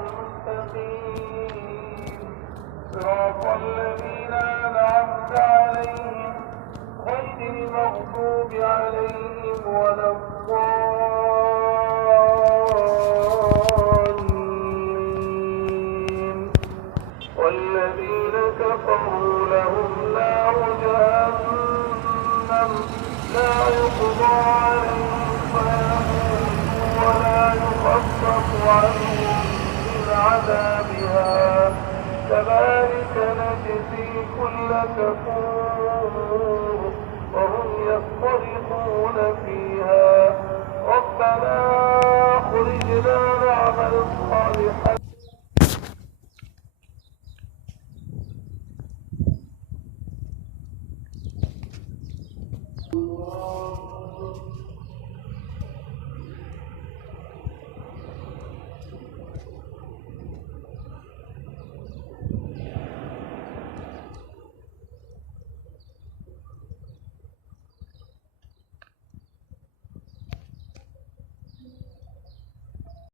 المستقيم صراط الذين أنعمت عليهم غير المغضوب عليهم ولا الضالين. والذين كفروا لهم نار جهنم لا يقضى عليهم فيموتوا ولا يخفف عنهم من عذابها كذلك نجزي كل كفور وهم يصطرخون فيها ربنا أخرجنا نعمل صالحا.